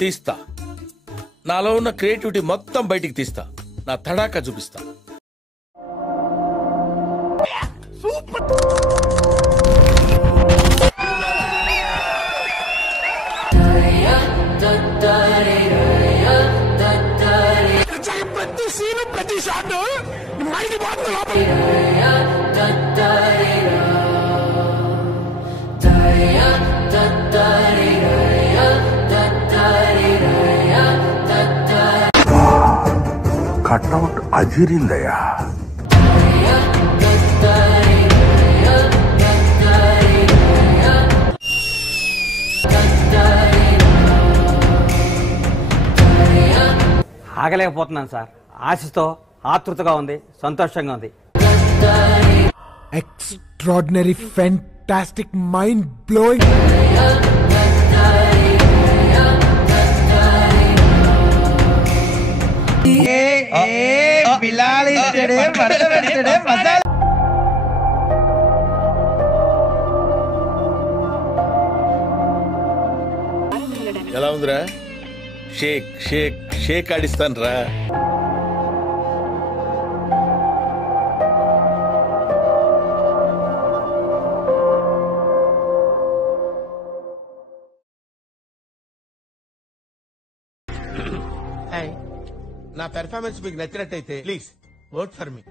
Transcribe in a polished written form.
తీస్తా. నాలో ఉన్న క్రియేటివిటీ మొత్తం బయటికి తీస్తా. నా తడాకా చూపిస్తా. ప్రతి సీను ప్రతి షాట్ మైండ్ బాగుంది. కట్అవుట్ అదిరిందయ్యా. ఆగలేకపోతున్నాను సార్. ఆశతో ఆతృతగా ఉంది, సంతోషంగా ఉంది. Extraordinary, fantastic, mind blowing. ఎలా ఉందిరా? షేక్ షేక్ షేక్ ఆడిస్తాను రా. నా పెర్ఫార్మెన్స్ మీకు నచ్చినట్టయితే ప్లీజ్ ఓట్ ఫర్ మీ.